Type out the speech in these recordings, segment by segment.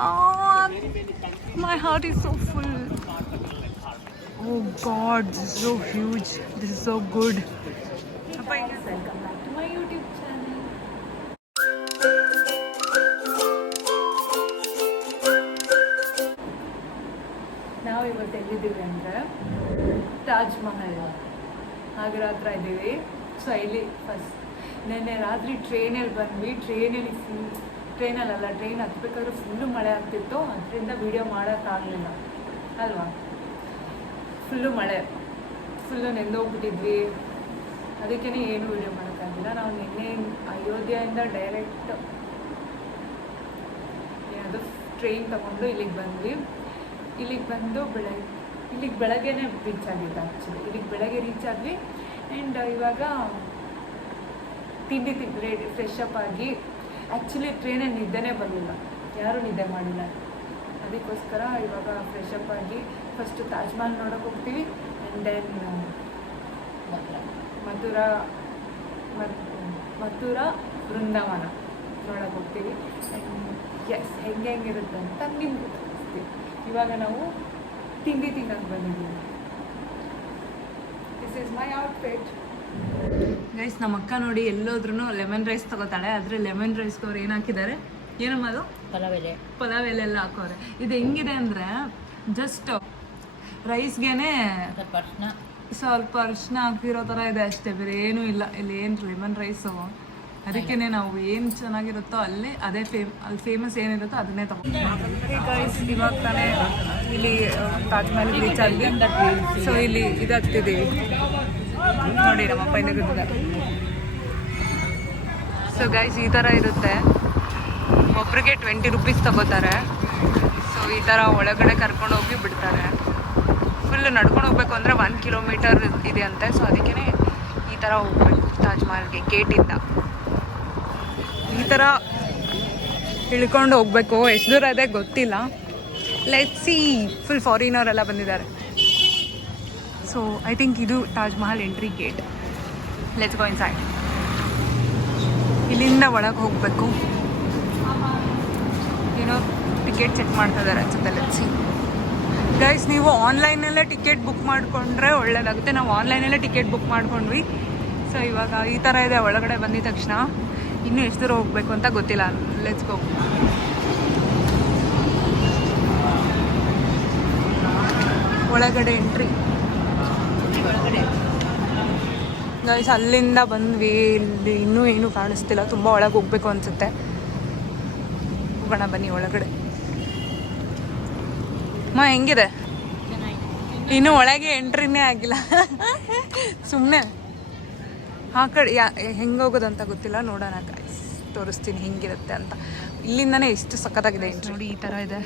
Oh, my heart is so full. Oh God, this is so huge. This is so good. Welcome back to my YouTube channel. ನಾವು ಇವತ್ತು ಎಲ್ಲಿದ್ದೀವಿ ಅಂದರೆ ತಾಜ್ ಮಹಲ್ ಆಗ್ರ ಹತ್ರ ಇದ್ದೀವಿ. So ಇಲ್ಲಿ first ನೆನ್ನೆ ರಾತ್ರಿ ಟ್ರೈನಲ್ಲಿ ಬಂದ್ವಿ. ಟ್ರೈನ್ ಹತ್ಬೇಕಾದ್ರೆ ಫುಲ್ಲು ಮಳೆ ಆಗ್ತಿತ್ತು. ಅದರಿಂದ ವೀಡಿಯೋ ಮಾಡೋಕ್ಕಾಗಲಿಲ್ಲ ಅಲ್ವಾ. ಫುಲ್ಲು ಮಳೆ, ಫುಲ್ಲು ನೆಂದೋಗ್ಬಿಟ್ಟಿದ್ವಿ. ಅದಕ್ಕೇ ಏನು ವೀಡಿಯೋ ಮಾಡೋಕ್ಕಾಗಿಲ್ಲ. ನಾವು ನಿನ್ನೆ ಅಯೋಧ್ಯೆಯಿಂದ ಡೈರೆಕ್ಟ್ ಏನದು ಟ್ರೈನ್ ತಗೊಂಡು ಇಲ್ಲಿಗೆ ಬಂದ್ವಿ. ಇಲ್ಲಿಗೆ ಬಂದು ಬೆಳಗ್ಗೆನೇ ರೀಚ್ ಆಗಿದ್ದು. ಆ್ಯಕ್ಚುಲಿ ಇಲ್ಲಿಗೆ ಬೆಳಗ್ಗೆ ರೀಚ್ ಆದ್ವಿ. ಆ್ಯಂಡ್ ಇವಾಗ ತಿಂಡಿ ರೆಡಿ ಫ್ರೆಶ್ ಅಪ್ ಆಗಿ, ಆ್ಯಕ್ಚುಲಿ ಟ್ರೈನಲ್ಲಿ ನಿದ್ದೆನೇ ಬರಲಿಲ್ಲ, ಯಾರೂ ನಿದ್ದೆ ಮಾಡಿಲ್ಲ. ಅದಕ್ಕೋಸ್ಕರ ಇವಾಗ ಫ್ರೆಶ್ ಅಪ್ ಆಗಿ ಫಸ್ಟು ತಾಜ್ ಮಹಲ್ ನೋಡೋಕೆ ಹೋಗ್ತೀವಿ. ಆ್ಯಂಡ್ ದೆನ್ ಮಥುರಾ ಬೃಂದಾವನ ನೋಡೋಕೆ ಹೋಗ್ತೀವಿ. ಎಸ್, ಹೆಂಗಿರುತ್ತೆ ಅಂತ ನಿಮ್ಗೆ ತೋರಿಸ್ತೀವಿ. ಇವಾಗ ನಾವು ತಿಂಡಿ ತಿನ್ನೋಕೆ ಬಂದಿದ್ದೀವಿ. This is my outfit. Guys, ನಮ್ಮ ಅಕ್ಕ ನೋಡಿ ಎಲ್ಲೋದ್ರೂ ಲೆಮನ್ ರೈಸ್ ತಗೋತಾಳೆ. ಆದರೆ ಲೆಮನ್ ರೈಸ್ಗೆ ಅವ್ರು ಏನು ಹಾಕಿದ್ದಾರೆ, ಏನಮ್ಮ ಅದು ಪಲಾವ್ ಎಲೆ ಎಲ್ಲ ಹಾಕೋರೆ. ಇದು ಹೆಂಗಿದೆ ಅಂದರೆ ಜಸ್ಟ್ ರೈಸ್ಗೆನೆ ಸ್ವಲ್ಪ ಅರಿಶಿನ ಹಾಕಿರೋ ಥರ ಇದೆ ಅಷ್ಟೇ, ಬೇರೆ ಏನೂ ಇಲ್ಲ. ಇಲ್ಲಿ ಏನು ಲೆಮನ್ ರೈಸು, ಅದಕ್ಕೇ ನಾವು ಏನು ಚೆನ್ನಾಗಿರುತ್ತೋ ಅಲ್ಲಿ ಅದೇ ಅಲ್ಲಿ ಫೇಮಸ್ ಏನಿರುತ್ತೋ ಅದನ್ನೇ ತಗೊಂಡು ಗೈಸ್. ಇವಾಗ ತಾನೇ ಇಲ್ಲಿ ತಾಜ್ ಮಹಲ್ ರೀಚ್ ಆಗಿ, ಸೊ ಇಲ್ಲಿ ಇದಾಗ್ತಿದ್ದೀವಿ ನೋಡಿ. ನಮ್ಮಪ್ಪ ಇಲ್ಲಿದ್ದಾರೆ. ಸೊ ಗೈಸ್, ಈ ಥರ ಇರುತ್ತೆ. ಒಬ್ರಿಗೆ 20 ರೂಪೀಸ್ ತಗೋತಾರೆ. ಸೊ ಈ ಥರ ಒಳಗಡೆ ಕರ್ಕೊಂಡು ಹೋಗಿ ಬಿಡ್ತಾರೆ. ಫುಲ್ ನಡ್ಕೊಂಡು ಹೋಗ್ಬೇಕು ಅಂದರೆ 1 ಕಿಲೋಮೀಟರ್ ಇದೆ ಅಂತೆ. ಸೊ ಅದಕ್ಕೇ ಈ ಥರ ಹೋಗ್ಬೇಕು ತಾಜ್ ಮಹಲ್ಗೆ ಗೇಟಿಂದ. ಈ ಥರ ಇಳ್ಕೊಂಡು ಹೋಗ್ಬೇಕು. ಎಷ್ಟು ದೂರ ಇದೆ ಗೊತ್ತಿಲ್ಲ. Let's see. ಫುಲ್ ಫಾರಿನವರೆಲ್ಲ ಬಂದಿದ್ದಾರೆ. ಸೊ ಐ ಥಿಂಕ್ ಇದು Taj Mahal entry gate. Let's go inside. ಇಲ್ಲಿಂದ ಒಳಗೆ ಹೋಗಬೇಕು. ಏನೋ ಟಿಕೆಟ್ ಚೆಕ್ ಮಾಡ್ತಾ ಇದ್ದಾರೆ ಅನ್ಸುತ್ತೆ. Let's see. ಗೈಸ್, ನೀವು ಆನ್ಲೈನಲ್ಲೇ ಟಿಕೆಟ್ ಬುಕ್ ಮಾಡಿಕೊಂಡ್ರೆ ಒಳ್ಳೆಯದಾಗುತ್ತೆ. ನಾವು ಆನ್ಲೈನಲ್ಲೇ ಟಿಕೆಟ್ ಬುಕ್ ಮಾಡ್ಕೊಂಡ್ವಿ. ಸೊ ಇವಾಗ ಈ ಥರ ಇದೆ. ಒಳಗಡೆ ಬಂದಿದ ತಕ್ಷಣ ಇನ್ನೂ ಎಷ್ಟು ದೂರ ಹೋಗಬೇಕು ಅಂತ ಗೊತ್ತಿಲ್ಲ. Let's go. ಒಳಗಡೆ ಎಂಟ್ರಿ. ಗೈಸ್, ಅಲ್ಲಿಂದ ಬಂದ್ವಿ. ಇಲ್ಲಿ ಇನ್ನೂ ಏನೂ ಕಾಣಿಸ್ತಿಲ್ಲ. ತುಂಬ ಒಳಗೆ ಹೋಗ್ಬೇಕು ಅನಿಸುತ್ತೆ. ಹೋಗೋಣ ಬನ್ನಿ ಒಳಗಡೆ. ಹೆಂಗಿದೆ? ಇನ್ನೂ ಒಳಗೆ ಎಂಟ್ರಿನೇ ಆಗಿಲ್ಲ. ಸುಮ್ಮನೆ ಆ ಕಡೆ ಹೆಂಗೆ ಹೋಗೋದು ಅಂತ ಗೊತ್ತಿಲ್ಲ. ನೋಡೋಣ ಗೈಸ್, ತೋರಿಸ್ತೀನಿ ಹೆಂಗಿರುತ್ತೆ ಅಂತ. ಇಲ್ಲಿಂದನೇ ಎಷ್ಟು ಸಖತ್ತಾಗಿದೆ ಎಂಟ್ರಿ ನೋಡಿ. ಈ ಥರ ಇದೆ.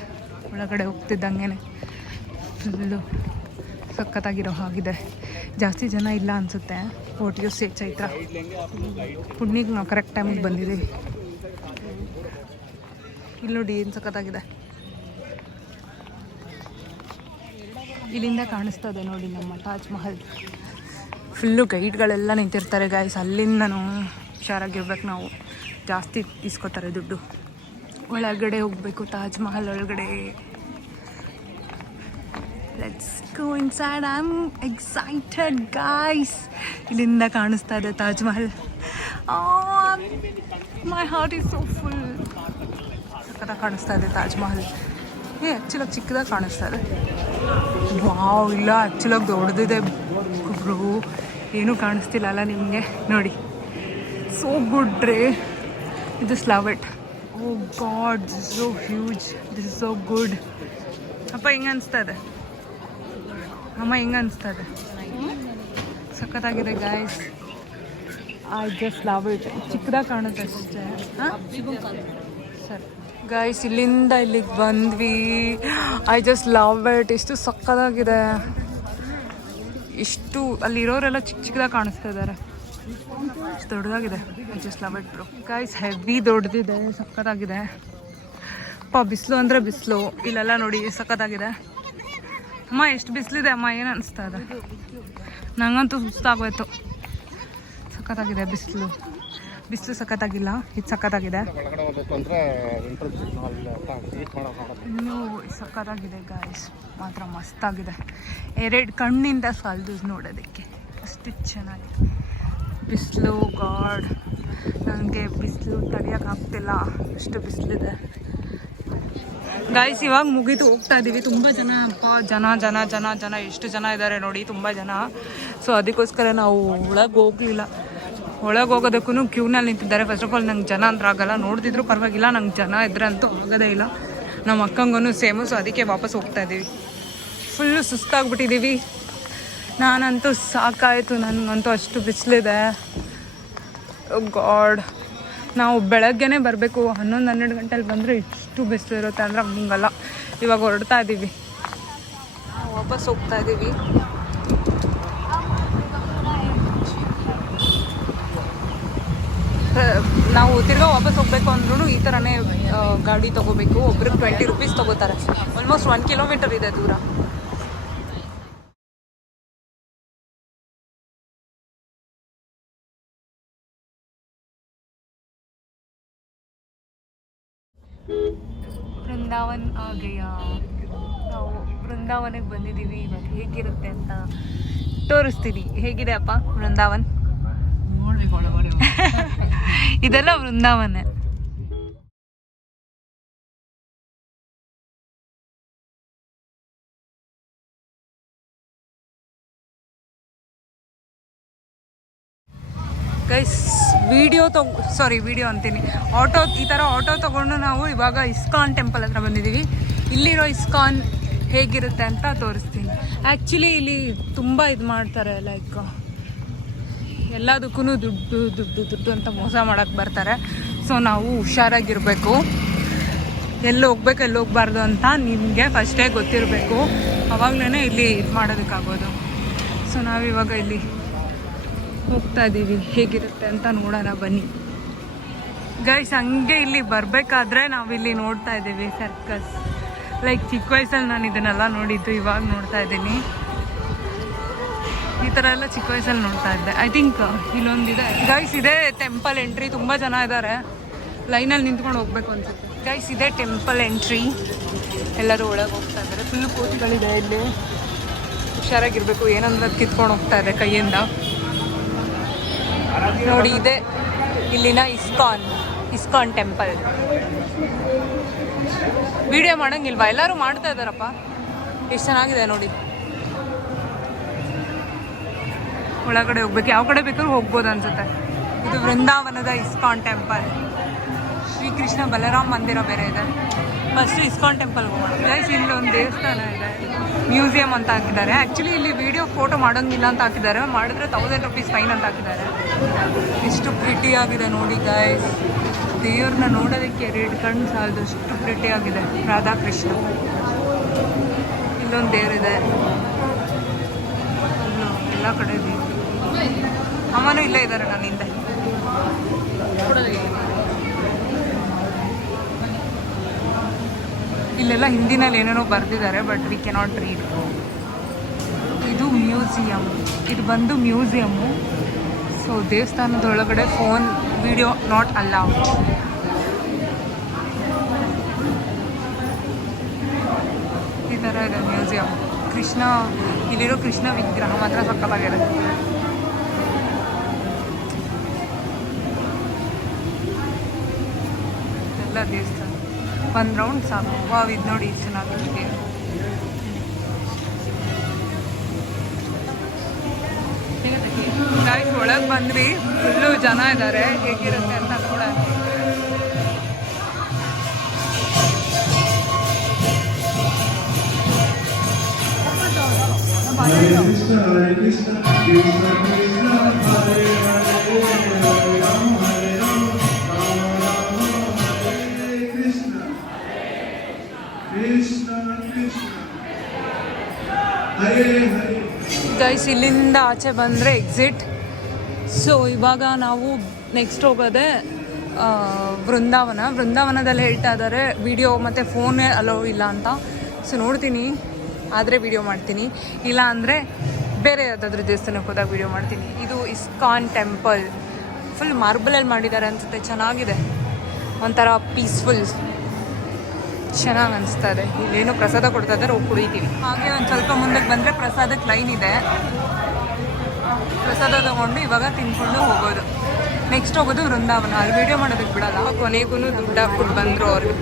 ಒಳಗಡೆ ಹೋಗ್ತಿದ್ದಂಗೆ ಫುಲ್ಲು ಸಖತ್ತಾಗಿರೋ ಹಾಗಿದೆ. ಜಾಸ್ತಿ ಜನ ಇಲ್ಲ ಅನಿಸುತ್ತೆ. ಓಟಿಯೋ ಸೇ ಚೈತ್ರ ಪುಣ್ಯಕ್ಕೆ ನಾವು ಕರೆಕ್ಟ್ ಟೈಮಿಗೆ ಬಂದಿದ್ದೀವಿ. ಇಲ್ಲಿ ನೋಡಿ ಏನು ಸಖತ್ತಾಗಿದೆ. ಇಲ್ಲಿಂದ ಕಾಣಿಸ್ತದೆ ನೋಡಿ ನಮ್ಮ ತಾಜ್ ಮಹಲ್. ಫುಲ್ಲು ಗೈಡ್ಗಳೆಲ್ಲ ನಿಂತಿರ್ತಾರೆ ಗೈಸ್. ಅಲ್ಲಿಂದನೂ ಹುಷಾರಾಗಿರ್ಬೇಕು ನಾವು. ಜಾಸ್ತಿ ಇಸ್ಕೊತಾರೆ ದುಡ್ಡು. ಒಳಗಡೆ ಹೋಗಬೇಕು ತಾಜ್ ಮಹಲ್ ಒಳಗಡೆ. Let's go inside. I am excited guys. ಇಲ್ಲಿಂದ ಕಾಣಿಸ್ತಾ ಇದೆ Taj Mahal. My heart is so full. ಸಖತ್ತಾಗಿ ಕಾಣಿಸ್ತಾ ಇದೆ ತಾಜ್ ಮಹಲ್. ಆ್ಯಕ್ಚುಲಾಗಿ ಚಿಕ್ಕದಾಗಿ ಕಾಣಿಸ್ತಾ ಇದೆ. ವಾವ್, ಇಲ್ಲ ಆ್ಯಕ್ಚುಲಾಗಿ ದೊಡ್ಡದಿದೆ ಬ್ರೋ. ಏನೂ ಕಾಣಿಸ್ತಿಲ್ಲ ಅಲ್ಲ ನಿಮಗೆ? ನೋಡಿ, ಸೋ ಗುಡ್ ರೇ. This love it. Oh god, this is so huge. This is so good. ಅಪ್ಪ ಹೆಂಗೆ ಅನಿಸ್ತಾ ಇದೆ? ಅಮ್ಮ ಹೆಂಗೆ ಅನಿಸ್ತಾ ಇದೆ? ಸಖತ್ತಾಗಿದೆ guys. I just love it. ಚಿಕ್ಕದಾಗಿ ಕಾಣುತ್ತೆ ಅಷ್ಟೇ. ಸರಿ ಗೈಸ್, ಇಲ್ಲಿಂದ ಇಲ್ಲಿಗೆ ಬಂದ್ವಿ. I just love it. ಎಷ್ಟು ಸಕ್ಕತ್ತಾಗಿದೆ. ಇಷ್ಟು ಅಲ್ಲಿರೋರೆಲ್ಲ ಚಿಕ್ಕದಾಗಿ ಕಾಣಿಸ್ತಾ ಇದ್ದಾರೆ. ಎಷ್ಟು ದೊಡ್ಡದಾಗಿದೆ. I just love it bro. Guys, heavy ದೊಡ್ಡದಿದೆ, ಸಕ್ಕತ್ತಾಗಿದೆ. ಬಿಸಿಲು ಅಂದರೆ ಬಿಸಿಲು. ಇಲ್ಲೆಲ್ಲ ನೋಡಿ ಸಖತ್ತಾಗಿದೆ. ಅಮ್ಮ ಎಷ್ಟು ಬಿಸಿಲಿದೆ ಅಮ್ಮ, ಏನು ಅನಿಸ್ತಾ ಇದೆ? ನಂಗಂತೂ ಸುಸ್ತಾಗೋಯ್ತು. ಸಖತ್ತಾಗಿದೆ ಬಿಸಿಲು. ಬಿಸಿಲು ಸಖತ್ತಾಗಿಲ್ಲ, ಇದು ಸಖತ್ತಾಗಿದೆ. ಇನ್ನೂ ಸಖತ್ತಾಗಿದೆ ಗಾಯ್ಸ್, ಮಾತ್ರ ಮಸ್ತಾಗಿದೆ. 2 ಕಣ್ಣಿಂದ ಸಾಲದು ನೋಡೋದಕ್ಕೆ, ಅಷ್ಟು ಚೆನ್ನಾಗಿದೆ. ಬಿಸಿಲು ಗಾಡ್, ನನಗೆ ಬಿಸಿಲು ತಡೆಯೋಕ್ಕಾಗ್ತಿಲ್ಲ, ಅಷ್ಟು ಬಿಸಿಲಿದೆ ಗಾಯ್ಸ್. ಇವಾಗ ಮುಗಿದು ಹೋಗ್ತಾ ಇದ್ದೀವಿ. ತುಂಬ ಜನ ಜನ ಜನ ಜನ ಜನ ಎಷ್ಟು ಜನ ಇದ್ದಾರೆ ನೋಡಿ, ತುಂಬ ಜನ. ಸೊ ಅದಕ್ಕೋಸ್ಕರ ನಾವು ಒಳಗೆ ಹೋಗಲಿಲ್ಲ. ಒಳಗೆ ಹೋಗೋದಕ್ಕೂ ಕ್ಯೂನಲ್ಲಿ ನಿಂತಿದ್ದಾರೆ. ಫಸ್ಟ್ ಆಫ್ ಆಲ್ ನಂಗೆ ಜನ ಅಂದ್ರೆ ಆಗಲ್ಲ, ನೋಡ್ತಿದ್ರು ಪರವಾಗಿಲ್ಲ, ನಂಗೆ ಜನ ಇದ್ರೆ ಅಂತೂ ಆಗೋದೇ ಇಲ್ಲ. ನಮ್ಮ ಅಕ್ಕಂಗೂ ಸೇಮು. ಸೊ ಅದಕ್ಕೆ ವಾಪಸ್ ಹೋಗ್ತಾ ಇದ್ದೀವಿ. ಫುಲ್ಲು ಸುಸ್ತಾಗ್ಬಿಟ್ಟಿದ್ದೀವಿ. ನಾನಂತೂ ಸಾಕಾಯಿತು, ನನಗಂತೂ ಅಷ್ಟು ಬಿಸಿಲಿದೆ ಗಾಡ್. ನಾವು ಬೆಳಗ್ಗೆನೇ ಬರಬೇಕು, 11-12 ಗಂಟೆಲಿ ಬಂದರೆ ಇಷ್ಟು ಬಿಸಿಲು ಇರುತ್ತೆ ಅಂದರೆ ಹಂಗಲ್ಲ. ಇವಾಗ ಹೊರಡ್ತಾ ಇದ್ದೀವಿ, ವಾಪಸ್ ಹೋಗ್ತಾ ಇದ್ದೀವಿ. ನಾವು ತಿರ್ಗಾ ವಾಪಸ್ ಹೋಗಬೇಕು ಅಂದ್ರೂ ಈ ಥರನೇ ಗಾಡಿ ತೊಗೋಬೇಕು. ಒಬ್ರಿಗೆ 20 ರೂಪೀಸ್ ತೊಗೋತಾರೆ. ಆಲ್ಮೋಸ್ಟ್ 1 ಕಿಲೋಮೀಟರ್ ಇದೆ ದೂರ. ವೃಂದಾವನ್ ಆಗೇಯ. ನಾವು ವೃಂದಾವನಕ್ಕೆ ಬಂದಿದ್ದೀವಿ. ಇವಾಗ ಹೇಗಿರುತ್ತೆ ಅಂತ ತೋರಿಸ್ತೀನಿ. ಹೇಗಿದೆ ಅಪ್ಪ ವೃಂದಾವನ್? ಇದೆಲ್ಲ ವೃಂದಾವನ. ಗೈಸ್ ವಿಡಿಯೋ ಅಂತೀನಿ, ಆಟೋ, ಈ ಥರ ಆಟೋ ತೊಗೊಂಡು ನಾವು ಇವಾಗ ಇಸ್ಕಾನ್ ಟೆಂಪಲ್ ಹತ್ರ ಬಂದಿದ್ದೀವಿ. ಇಲ್ಲಿರೋ ಇಸ್ಕಾನ್ ಹೇಗಿರುತ್ತೆ ಅಂತ ತೋರಿಸ್ತೀನಿ. ಆ್ಯಕ್ಚುಲಿ ಇಲ್ಲಿ ತುಂಬ ಇದು ಮಾಡ್ತಾರೆ, ಲೈಕ್ ಎಲ್ಲದಕ್ಕೂ ದುಡ್ಡು ಅಂತ ಮೋಸ ಮಾಡೋಕ್ಕೆ ಬರ್ತಾರೆ. ಸೊ ನಾವು ಹುಷಾರಾಗಿರಬೇಕು. ಎಲ್ಲಿ ಹೋಗ್ಬೇಕು ಎಲ್ಲಿ ಹೋಗ್ಬಾರ್ದು ಅಂತ ನಿಮಗೆ ಫಸ್ಟೇ ಗೊತ್ತಿರಬೇಕು. ಆವಾಗಲೇ ಇಲ್ಲಿ ಇದು ಮಾಡೋದಕ್ಕಾಗೋದು. ಸೊ ನಾವಿವಾಗ ಇಲ್ಲಿ ಹೋಗ್ತಾ ಇದ್ದೀವಿ, ಹೇಗಿರುತ್ತೆ ಅಂತ ನೋಡೋಣ ಬನ್ನಿ ಗೈಸ್. ಹಂಗೆ ಇಲ್ಲಿ ಬರಬೇಕಾದ್ರೆ ನಾವಿಲ್ಲಿ ನೋಡ್ತಾ ಇದ್ದೀವಿ ಸರ್ಕಸ್. ಲೈಕ್ ಚಿಕ್ಕ ವಯಸ್ಸಲ್ಲಿ ನಾನು ಇದನ್ನೆಲ್ಲ ನೋಡಿದ್ದು, ಇವಾಗ ನೋಡ್ತಾ ಇದ್ದೀನಿ. ಈ ಥರ ಎಲ್ಲ ಚಿಕ್ಕ ವಯಸ್ಸಲ್ಲಿ ನೋಡ್ತಾ ಇದ್ದೆ. ಐ ಥಿಂಕ್ ಇಲ್ಲೊಂದಿದೆ ಗೈಸ್, ಇದೇ ಟೆಂಪಲ್ ಎಂಟ್ರಿ. ತುಂಬ ಜನ ಇದ್ದಾರೆ, ಲೈನಲ್ಲಿ ನಿಂತ್ಕೊಂಡು ಹೋಗ್ಬೇಕು ಅನ್ಸುತ್ತೆ. ಗೈಸ್ ಇದೇ ಟೆಂಪಲ್ ಎಂಟ್ರಿ. ಎಲ್ಲರೂ ಒಳಗೆ ಹೋಗ್ತಾ ಇದ್ದಾರೆ. ಫುಲ್ ಕೋತಿಗಳಿದೆ ಇಲ್ಲಿ, ಹುಷಾರಾಗಿರ್ಬೇಕು. ಏನಂದ್ರೆ ಅದು ಕಿತ್ಕೊಂಡು ಹೋಗ್ತಾ ಇದೆ ಕೈಯಿಂದ. ನೋಡಿ ಇದೆ ಇಲ್ಲಿನ ಇಸ್ಕಾನ್ ಟೆಂಪಲ್. ವಿಡಿಯೋ ಮಾಡೋಂಗಿಲ್ವಾ? ಎಲ್ಲರೂ ಮಾಡ್ತಾ ಇದ್ದಾರಪ್ಪ, ಎಷ್ಟು ಚೆನ್ನಾಗಿದೆ ನೋಡಿ. ಒಳಗಡೆ ಹೋಗ್ಬೇಕು, ಯಾವ ಕಡೆ ಬೇಕಾದ್ರೂ ಹೋಗ್ಬೋದು ಅನ್ಸುತ್ತೆ. ಇದು ವೃಂದಾವನದ ಇಸ್ಕಾನ್ ಟೆಂಪಲ್. ಶ್ರೀಕೃಷ್ಣ ಬಲರಾಮ್ ಮಂದಿರ ಬೇರೆ ಇದೆ. ಫಸ್ಟ್ ಇಸ್ಕಾನ್ ಟೆಂಪಲ್ಗೆ ಹೋಗೋಣ ಗೈಸ್. ಇಲ್ಲೊಂದು ದೇವಸ್ಥಾನ ಇದೆ, ಮ್ಯೂಸಿಯಂ ಅಂತ ಹಾಕಿದ್ದಾರೆ. ಆ್ಯಕ್ಚುಲಿ ಇಲ್ಲಿ ವಿಡಿಯೋ ಫೋಟೋ ಮಾಡೋಂಗಿಲ್ಲ ಅಂತ ಹಾಕಿದ್ದಾರೆ, ಮಾಡಿದ್ರೆ 1000 ರೂಪೀಸ್ ಫೈನ್ ಅಂತ ಹಾಕಿದ್ದಾರೆ. ಎಷ್ಟು ಪ್ರಿಟಿ ಆಗಿದೆ ನೋಡಿ ಗೈಸ್. ದೇವ್ರನ್ನ ನೋಡೋದಕ್ಕೆ 2 ಕಣ್ಣು ಸಾಲದು, ಅಷ್ಟು ಪ್ರಿಟಿ ಆಗಿದೆ. ರಾಧಾಕೃಷ್ಣ. ಇಲ್ಲೊಂದು ದೇವರಿದೆ, ಎಲ್ಲ ಕಡೆ ದೇವ್ರು. ಅಮ್ಮನೂ ಇಲ್ಲೇ ಇದ್ದಾರೆ ನನ್ನ ಹಿಂದೆ. ಇಲ್ಲೆಲ್ಲ ಹಿಂದಿನಲ್ಲಿ ಏನೇನೋ ಬರೆದಿದ್ದಾರೆ, ಬಟ್ ವಿ ಕೆನಾಟ್ ರೀಡ್. ಇದು ಮ್ಯೂಸಿಯಂ, ಇದು ಬಂದು ಮ್ಯೂಸಿಯಮ್ಮು. ಸೊ ದೇವಸ್ಥಾನದೊಳಗಡೆ ಫೋನ್ ವಿಡಿಯೋ ನಾಟ್ ಅಲೌಡ್. ಈ ಥರ ಇದೆ ಮ್ಯೂಸಿಯಂ. ಇಲ್ಲಿರೋ ಕೃಷ್ಣ ವಿಗ್ರಹ ಮಾತ್ರ ಸಕ್ಕತ್ತಾಗಿದೆ. ಎಲ್ಲ ದೇವಸ್ಥಾನ 1 ರೌಂಡ್ ಸಾಕು. ವಾವ್, ಇದು ನೋಡಿ ಚೆನ್ನಾಗಿದೆ. ಗಾಯ್ಸ್ ಒಳಗೆ ಬಂದ್ರಿ, ಫುಲ್ಲು ಜನ ಇದ್ದಾರೆ. ಹೇಗಿರುತ್ತೆ ಅಂತ ನೋಡೋಣ. Hare Krishna, Krishna Krishna, Hare Hare, Hare Rama, Hare Rama, Rama Rama, Hare Krishna, Krishna Krishna, Hare Hare. Guys ಇಲ್ಲಿಂದ ಆಚೆ ಬಂದರೆ ಎಕ್ಸಿಟ್. ಸೊ ಇವಾಗ ನಾವು ನೆಕ್ಸ್ಟ್ ಹೋಗೋದೆ ವೃಂದಾವನದಲ್ಲಿ ಹೇಳ್ತಾ ಇದ್ದಾರೆ ವಿಡಿಯೋ ಮತ್ತು ಫೋನೇ ಅಲೋ ಇಲ್ಲ ಅಂತ. ಸೊ ನೋಡ್ತೀನಿ, ಆದರೆ ವಿಡಿಯೋ ಮಾಡ್ತೀನಿ, ಇಲ್ಲ ಅಂದರೆ ಬೇರೆ ಯಾವುದಾದ್ರೂ ದೇವಸ್ಥಾನಕ್ಕೆ ಹೋದಾಗ ವಿಡಿಯೋ ಮಾಡ್ತೀನಿ. ಇದು ಇಸ್ಕಾನ್ ಟೆಂಪಲ್ ಫುಲ್ ಮಾರ್ಬಲಲ್ಲಿ ಮಾಡಿದ್ದಾರೆ ಅನ್ಸುತ್ತೆ. ಚೆನ್ನಾಗಿದೆ, ಒಂಥರ ಪೀಸ್ಫುಲ್, ಚೆನ್ನಾಗಿ ಅನಿಸ್ತಾ ಇದೆ. ಇಲ್ಲೇನೋ ಪ್ರಸಾದ ಕೊಡ್ತಾ ಇದ್ದಾರೆ, ಹೋಗಿ ಕುಡಿತೀವಿ. ಹಾಗೆ ಒಂದು ಸ್ವಲ್ಪ ಮುಂದಕ್ಕೆ ಬಂದರೆ ಪ್ರಸಾದಕ್ಕೆ ಲೈನ್ ಇದೆ. ಪ್ರಸಾದ ತಗೊಂಡು ಇವಾಗ ತಿನ್ಕೊಂಡು ಹೋಗೋದು. ನೆಕ್ಸ್ಟ್ ಹೋಗೋದು ವೃಂದಾವನ. ಅಲ್ಲಿ ವೀಡಿಯೋ ಮಾಡೋದಕ್ಕೆ ಬಿಡಲ್ಲ, ಕೊನೆಗೂ ದುಡ್ಡು ಹಾಕ್ಬಿಟ್ಟು ಬಂದರು ಅವ್ರಿಗೆ.